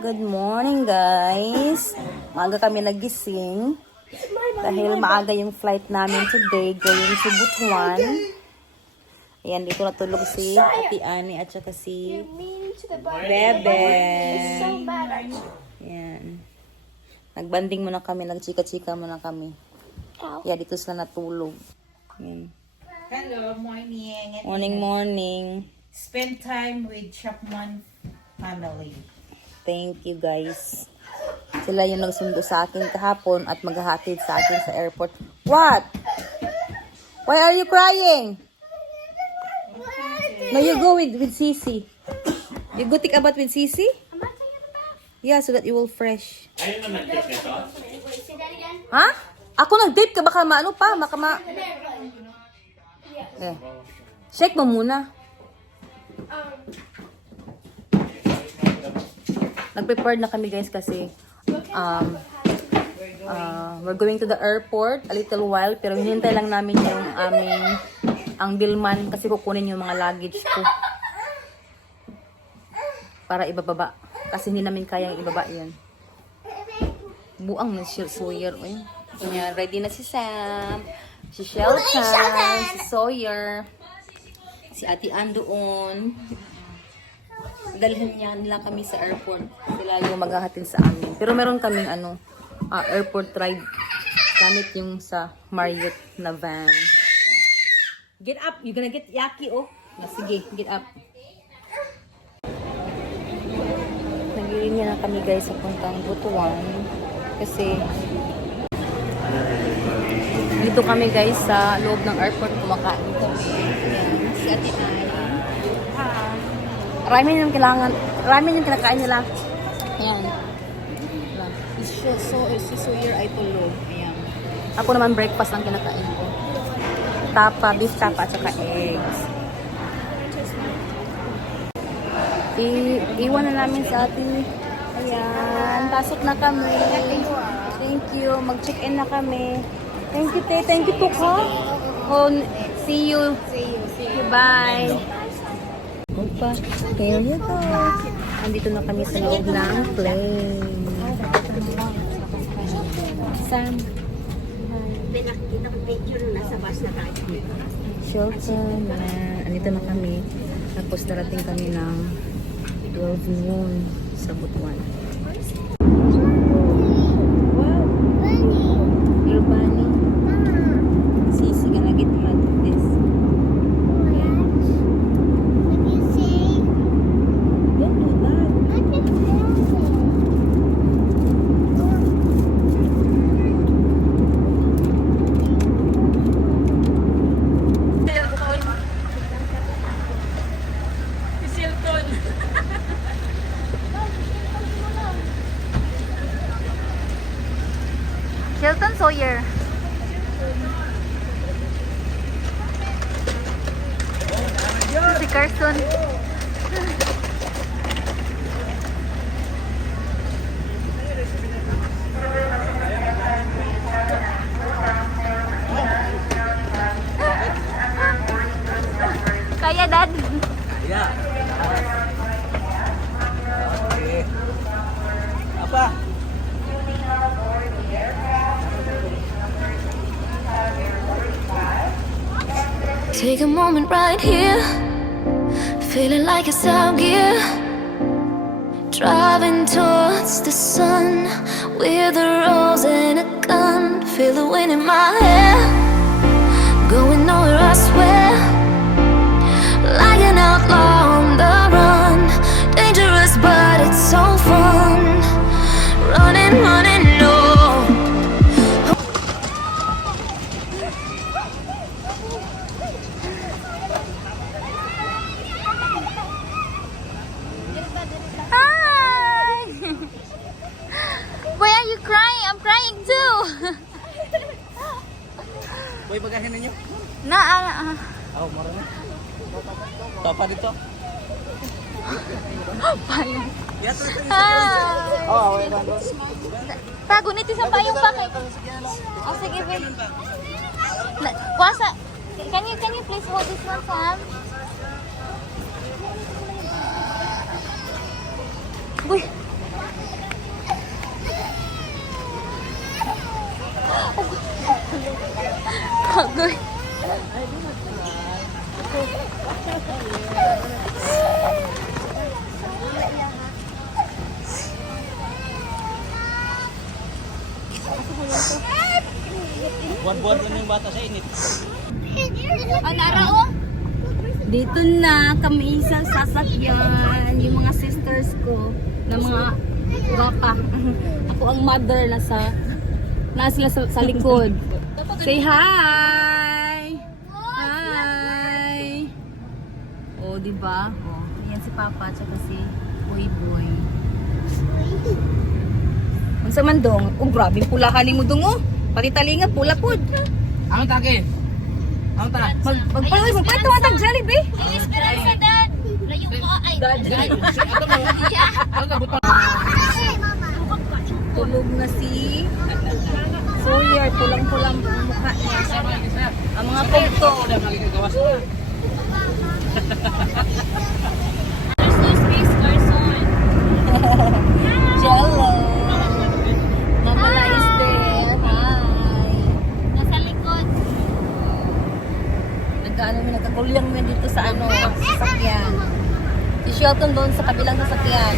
Good morning, guys. Maaga kami nagising dahil maaga yung flight namin today going to Butuan. Ayan, dito natulog si Ate Ani at saka si Bebe. Ayan. Nagbanding muna kami, nagchika-chika muna kami. Kaya dito sila natulog. Ayan. Hello, morning. Morning. Spend time with Chapman family. Thank you, guys. Sila yung nagsundo sa akin kahapon at maghahatid sa akin sa airport. What? Why are you crying? No, you go with Sisi. You go take a bath with Sisi? Yeah, so that you will fresh. Ayun naman date na to. Ha? Ako nag-date ka baka maano pa, Eh. Shake mo muna. Nag-prepare na kami, guys, kasi we're going to the airport a little while, pero hinintay lang namin yung ang billman kasi kukunin yung mga luggage ko para ibababa kasi hindi namin kayang ibaba yan. Buang na si Sawyer. Ayan, ready na si Sam, si Shelton, si Sawyer, si Ate Ann doon. Dalhin nila kami sa airport. Sila yung maghahatid sa amin. Pero meron kaming airport ride. Gamit yung sa Marriott na van. Get up! You're gonna get yaki, oh. Sige, get up. Naglilinya na kami, guys, sa puntang Butuan. Kasi dito kami, guys, sa loob ng airport kumakain kami. Si Ate Ay. Marami yung kinakain nila. Ayan. Si Sawyer ay tulog. Ayan. Ako naman breakfast lang kinakain ko. Tapa, beef tapa, at saka eggs. Iwan na namin sa atin. Ayan. Pasok na kami. Thank you. Mag-check-in na kami. Thank you, te. Thank you, Tuka. Oh, see you. Bye. Opa, here you go. Andito na kami sa loob ng plane. Sam. Pinakita ko picture na nasa bus na tayo. Shelton. Andito na kami. Tapos darating kami ng 12 noon sa Butuan. Wow. Your bunny. Sisi gonna get mad at this. Don't do that. Shelton Sawyer. Si Carson. Kaya, Dad. Kaya. Okay. Apa? Take a moment right here, feeling like it's out gear. Driving towards the sun with a rose and a gun. Feel the wind in my hair, going nowhere I swear. Like an outlaw on the run, dangerous but it's so fun. Running, no. Why are you crying? I'm crying too. Boy, bagahin ninyo. Oh, marami. Tapa dito. Payong. Yes, sir. Hi. Oh, away ba? Pagunit isang payong pakit. Oh, sige, babe. Kuwasa. Can you please hold this one, Sam? Uy. Buwan-buwan lang yung bata sa init. Dito na kami sa sasakyan. Yung mga sisters ko na mga bata. Ako ang mother nasa sila sa likod. Say hi! Hi! Oh, diba? Oh, yan si Papa at si Boy Boy. Ang sa mandong, oh grabe pulahan mo dong oh. Pati talinga pula pod. Ang take. Ang ta. Magpaloy mo pa ito ang Jollibee. Tulog na si Sawyer, pulang-pulang ang mukha niya. Ang mga pugto. Jello. Mama na is there. Hi. Nasa likod. Nagkakulyang mo dito sa sasakyan. Si Shelton doon sa kabilang sasakyan.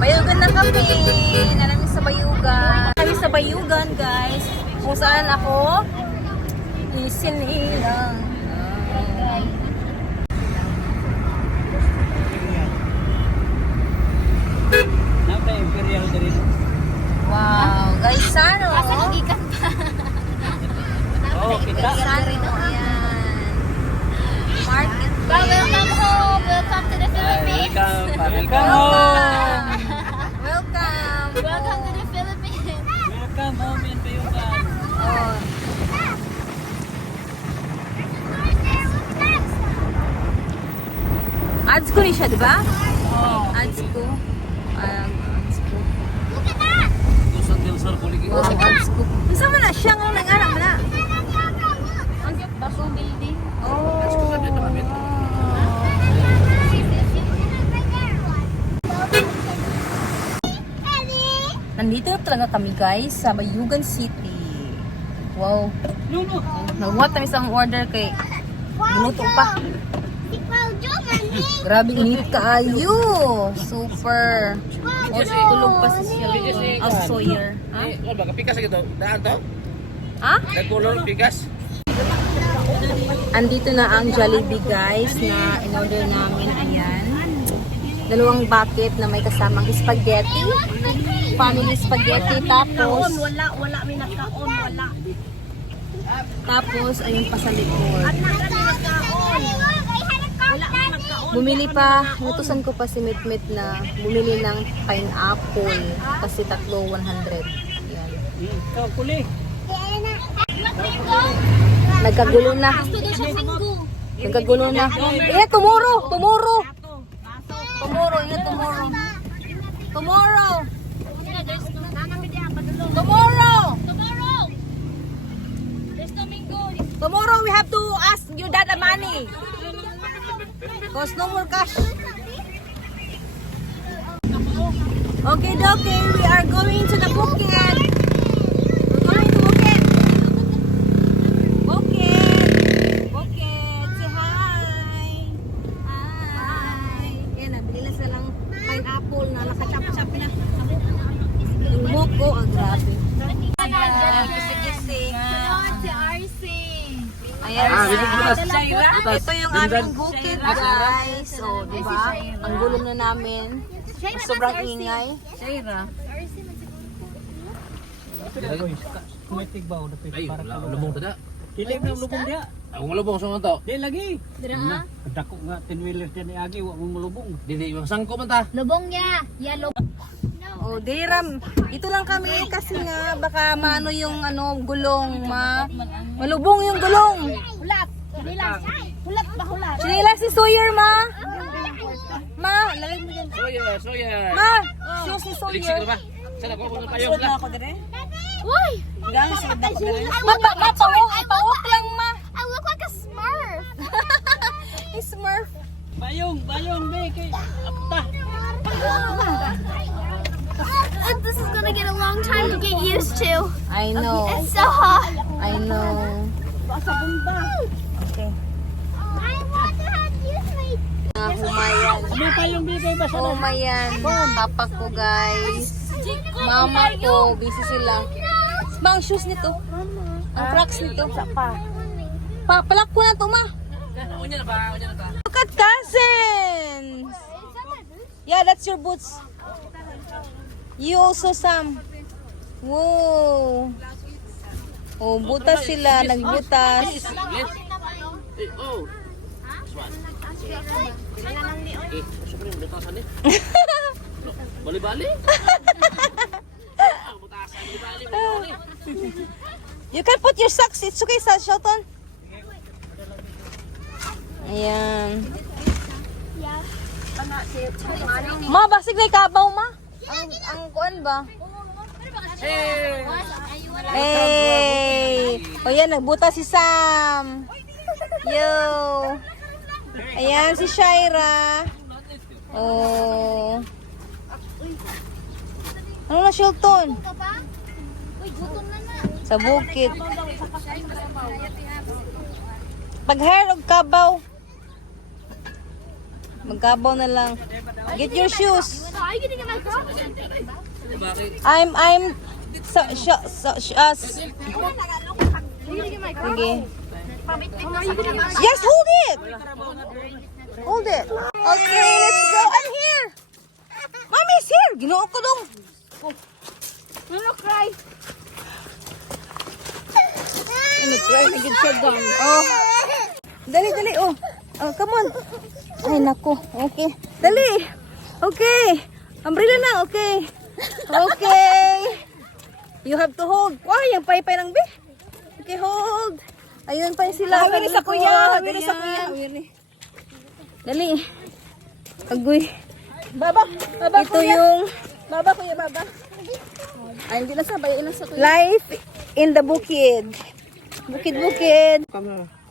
Bayugan na kami. Namin sa Bayugan. Kami sa Bayugan, guys. Kung saan ako isinilang. Napa imperial dari. Wow, guys, sano? Oh, kita. Sano, ayan. Market. Welcome home. Welcome to the Philippines. Welcome home. Welcome. Welcome to the Philippines. Welcome home in Bayugan. Oh. Ads ko rin siya, di ba? Ads ko. Ads ko. Gusto din sir kulig. Oh, ads ko. Isa mo na siya nga nag-anak mo na. Ang Basong building. Nandito na talaga kami guys sa Bayugan City. Wow. Nagmuhat kami sa order kay ginuto pa. Grabe init kaayo. Super. O tulog pa si Shelton. Of Sawyer. Ha? Oh, baka pikas gitu. Daan to. Ha? Nagkulor pikas. Andito na ang Jollibee guys na in-order namin. Ayan. Dalawang bucket na may kasamang spaghetti. Family spaghetti. Tapos Wala may nagkaon. Wala. Tapos ayun pa sa likod. Nagkaon. Wala may nagkaon. Bumili pa, natusan ko pa si Mitmit na bumili ng pineapple. Kasi tatlo 100. Yan. Ikaw kuli. Nagkagulo na. Nagkagulo na. Eh, tomorrow! Tomorrow! Tomorrow, yeah, tomorrow. Tomorrow! Tomorrow! Tomorrow we have to ask your dad the money. Cause no more cash. Okay, okay, we are going to the Bukid. We're going to Bukid. Bukid. Bukid. Say hi. Hi. Yan, nabili na silang pineapple na nakachap-chap na. Yung moko, ang grabe. Kisi-kisi. Ayan, ito yung aming bukid guys. O, diba? Ang gulo na namin. Sobrang ingay. Shaira. Kumitig ba udah Ay, lubong tada. Dili na lubong dia. Ako malubong sa mga to. Di lagi. Dira. Dako nga 10 wheeler din agi wa mo malubong. Dili yung sangko man ta. Lubong niya. Yellow. O, Diram. Ito lang kami kasi nga baka maano yung gulong. Malubong yung gulong. Hulat. Hulat. Hulat ba hulat? Sinila si Sawyer, ma. Ma, lagay mo dyan. Soya. Ma, shoes ni Liksik Sawyer. na ba? Sana ko kung tayo Sunod na. na ako dire. Uy! Gang, sunod na ako dire. Pauk lang, ma. I look like a Smurf. Smurf. Bayong be kay apta. This is gonna get a long time to get used to. I know. It's so hot. I know. Sa bomba. Okay. Humayan. Ano pa yung bigay ba sa Humayan. Papa ko, guys. Mama ko. Busy sila. Ba ang shoes nito? Ang cracks nito? Palak ko na to, ma. Unya na ba? Unya na ta. Look at cousins. Yeah, that's your boots. You also some. Whoa. Oh, butas sila. Nagbutas. Yes. Oh. Siyempre, butasan eh. Bali-bali. Butasan, bali-bali. You can put your socks. It's okay, sa Shelton. Ayan. Ma, basig na ikabaw, ma. Ang kuan ba? Hey! O yan, nagbuta si Sam. Yo! Ayan, si Shaira. Oh. Ano na, Shelton? Sa bukid. Pag-hair og kabaw. Magkabaw na lang. Get your shoes. I'm okay. Yes, hold it. Hold it. Okay, let's go. I'm here. Mommy's here. Ginoo ko dong. Ano cry? Cry na gid siya dong. Oh. Dali, dali. Oh, come on. Ay, nako. Okay. Dali. Okay. Umbrella na. Okay. Okay. You have to hold. Wow, yung paypay ng bi. Okay, hold. Ayun pa sila. Hawiri sa kuya. Hawiri sa kuya. Dali. Agoy. Baba. Baba Ito yung Baba kuya, baba. ay, hindi na sabay. Life in the bukid. Bukid-bukid.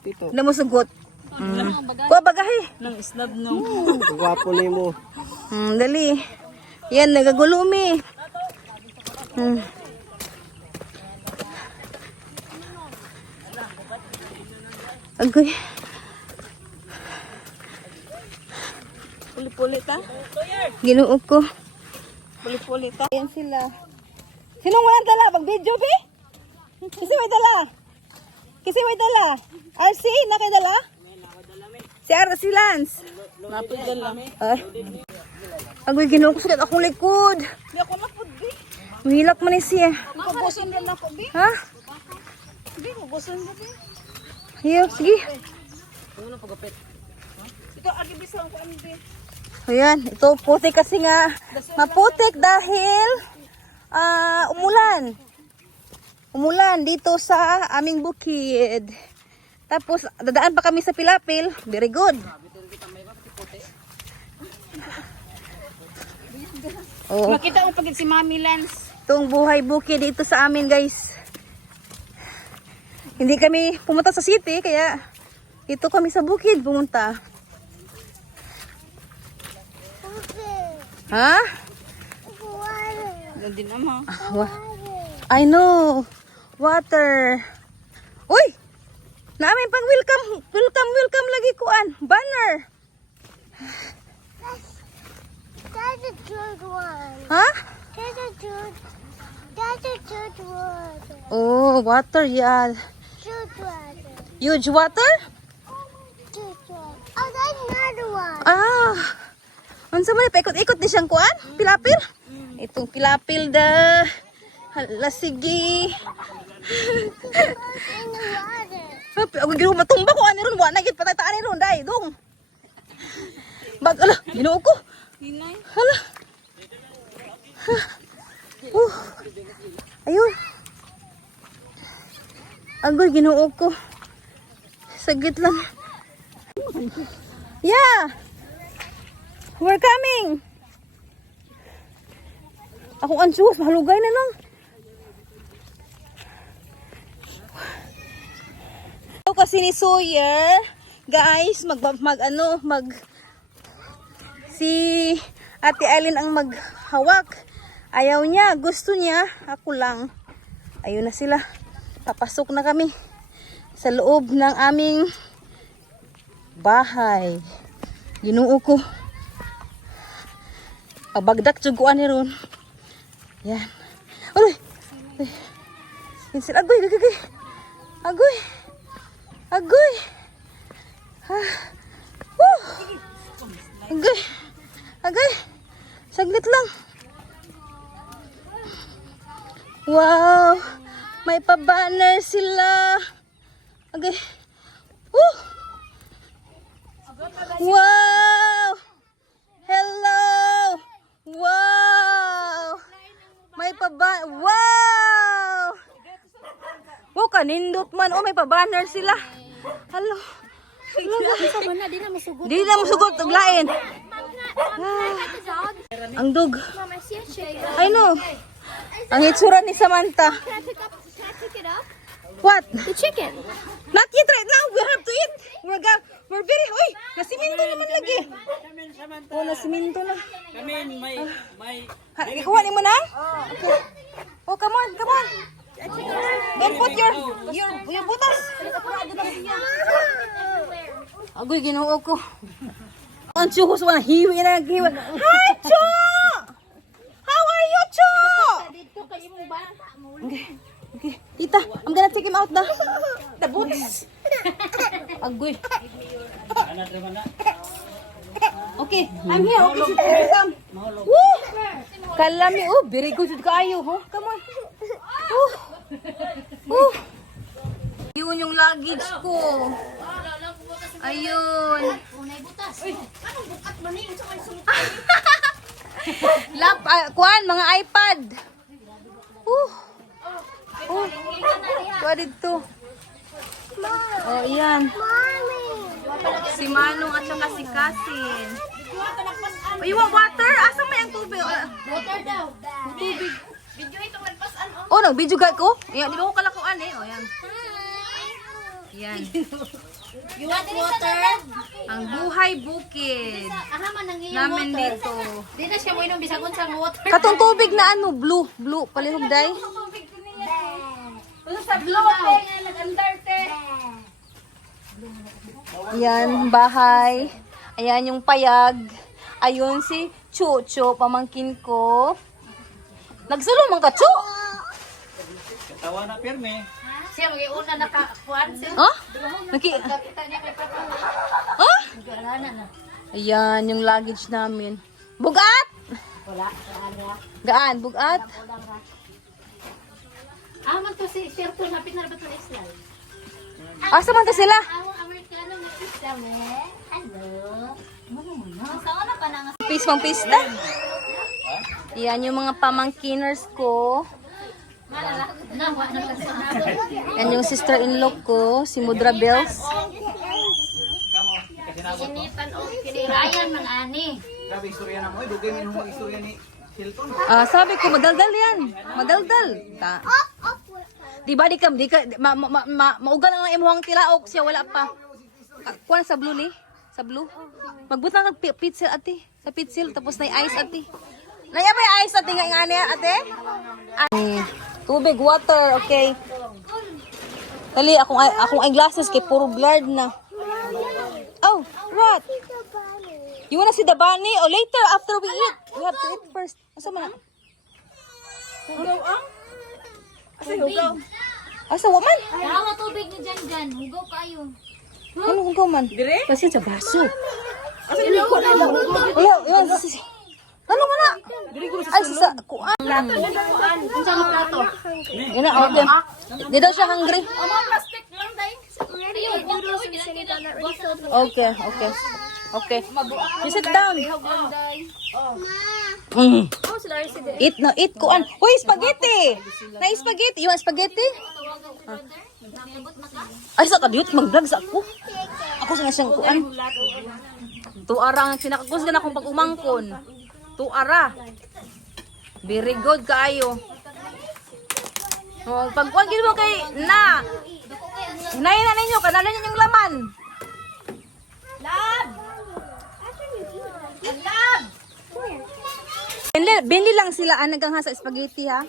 Tito. Na mo sugot. Kuha bagahe. Nang snub no. Gwapo ni mo. Dali. Yan, nagagulumi. Agoy. Puli-puli ta. Ginuog ko. Puli-puli ta. Yan sila. Sinong walang dala? Mag-video, be? Kasi may dala. Kasi may dala. RC, nakidala? Si si Lance. Napidala. Ay. Agoy, ginuog ko sa akong likod. Di ako napud bi. Mahilak man siya. Kuguson na ako bi. Ha? Bi kuguson na bi. Hiyo, sige. Ito agi bisang ko bi. Ayan, ito putik kasi nga. Maputik dahil umulan. Umulan dito sa aming bukid. Tapos, dadaan pa kami sa Pilapil. Very good. Oh, Makita mo pagit si Mami Lance. itong buhay bukid dito sa amin, guys. Hindi kami pumunta sa city, kaya dito kami sa bukid pumunta. Ha? Hindi naman. I know. Water. Uy! Namin pang welcome lagi kuan. Banner. That's a good one. Ha? That's a good one. Oh, water yan. Good one. Huge water? Good one. Oh, that's another one. Ah. Unsa man paikot-ikot di siyang kuan? Pilapil? Itong pilapil da. Hala, sige. In the water. Ako giro matumba ko ani ron wa na gid patay taan ni ron dai dong. Bag ala, Ginoo ko. Hinay. Hala. Ayun. Agoy, Ginoo ko. Saglit lang. Yeah. We're coming. Ako ansuhos, mahalugay na lang. Kasi ni Sawyer, guys, si Ate Eileen ang maghawak. Ayaw niya, gusto niya, ako lang. Ayun na sila. Papasok na kami sa loob ng aming bahay. Ginoo ko. Pabagdak juguan ni ron. Yan. Uy! Uy! Insil, agoy! Agoy! Agoy! Agoy! Ah. Woo! Agoy! Agoy! Saglit lang. Wow! May pa-banner sila. Agoy! Woo! Wow! Hello! Wow! May pa-banner. Wow! Oh, kanindot man. Oh, may pa-banner sila. Hello. Di na masugot. Uglain. Ah. Ang dog. I know. Ang itsura ni Samantha. What? The chicken. Not yet right now. We have to eat. We're very... Uy! Nasiminto naman lagi. Oh, nasiminto na. Ikuha ni mo na? Okay. Oh, come on. Come on. Don't put your butas. Agoy, ginoo ko. Ang chuhos wala. Hiwi na naghiwi. Hi, Cho! How are you, Cho? Okay. Okay. Tita, I'm gonna take him out na. The boots. Agoy. Okay, I'm here. Okay, sit down. Woo! Kalami. Oh, very good kaayo. Oh, come on. Oh. Oh. Yun yung luggage ko. Ayun. Kuan, mga iPad. Oh, kuha dito. Oh, iyan. Si Manong at saka si Kasin. Oh, you want water? Asa may ang tubig? Water daw. Tubig. Video itong nagpasan. Oh, nag-video ko? Ayan, di ba ko kalakuan eh? Oh, yan. Yan. You want water? Ang buhay bukid. Ahaman nang iyong Namin water. dito. Di na siya mo inom bisagon sa water. Katong tubig na ano, blue. Blue. Palihog day. Sa blue daw. Nag-andarte. Yan, bahay. Ayan yung payag. Ayun si Chucho, pamangkin ko. Nagsulo man ka, Chu! Tawa na pirme. Siya mag-iuna nakakuan siya. Huh? Kita niya kay Papa. Huh? Galanan na. Ayan, yung luggage namin. Bugat! Wala. Gaan, bugat? Man to si Sherto na pinarbat ng Islam. Asa man to sila? Awang Amerikano na Islam eh. Hello. Saan ka na nga? Peace pang pista. Yan yung mga pamangkiners ko. Nawa na kasi. Yan yung sister-in-law ko, si Mudra Bells. Sinitan o kinirayan ng ani. Grabe istorya na mo, dugay min mo istorya ni Hilton. Sabi ko, madaldal yan. Madaldal. Diba, maugan ang imuhang tilaok siya, wala pa. Kuha sa blue ni? Sa blue? Magbutang kag pitsil ate. Sa pitsil, tapos na ice ate. Naya ba yung ice ate nga nga niya ate? Tubig, water, okay. Dali, akong eyeglasses kay puro blurred na. Oh, what? You wanna see the bunny? Oh, later, after we eat. We have to eat first. Asa man na? Hugaw ang? Asa hugaw? Asa, waman? Tawa tubig ni Jan. Hugaw kayo. Ano hugaw man? Dire? Kasi sa baso. Asa dire ko na? Wala, yan. Ano man na? Ay, sa kuan. Kung saan ang plato? Yun na, okay. Di daw siya hungry. Mga plastic lang dahil. Okay, okay. Okay. You sit down. Mm. Eat na, eat kuan. Uy, spaghetti! Na spaghetti. You want spaghetti? Ay, sa kadiyot, mag-vlog sa ako. Ako sa nga siyang kuan. Tuara ang sinakakus ka na akong pag-umangkon. Tuara. Very good kaayo. Oh, pagkuan gid mo kay na. Unahin na ninyo, kanalan ninyo yung laman. Benli lang sila ang naghang sa spaghetti ha.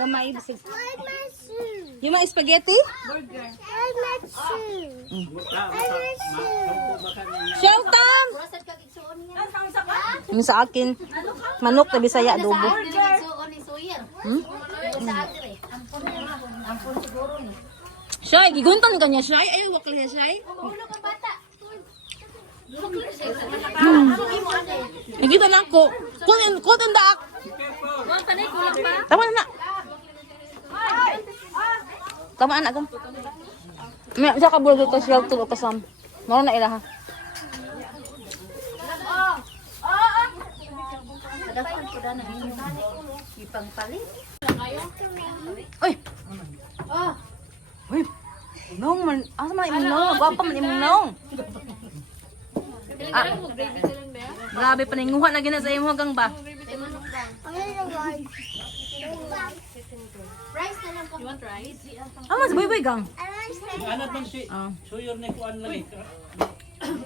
Gamay bisig. Like my shoes. Yung mga spaghetti? I'm not sure. Shelton! Roasted kag igsuon niya. Yung sa akin, manok na bisaya adobo. Igsuon ni Sawyer. Sa agre. Ampun siguro ni. Shay, giguntan ka niya, Shay. Ayaw, wakal niya, Shay. Ulo ka bata. Nakita na ako. Kutin daak. Tama na na. Tama na ako. May sa kabulog ko siya to kasam. Mao na ilaha. Dapat ko na ipang palit. Oy. Uy. Nong man, asa man imong nong? Gwapa man imong nong. Ah, grabe pa ninguha na gina sa imong hanggang ba? Rice na lang po. You want rice? Ah, mas boy gang. Anak man si Ah, Suyor na kuan lang.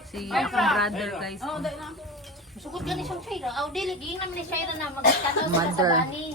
si akong brother guys. Sukot gani siyang Shaira. Aw dili giingnan ni Shaira na magkano sa Mother. bani.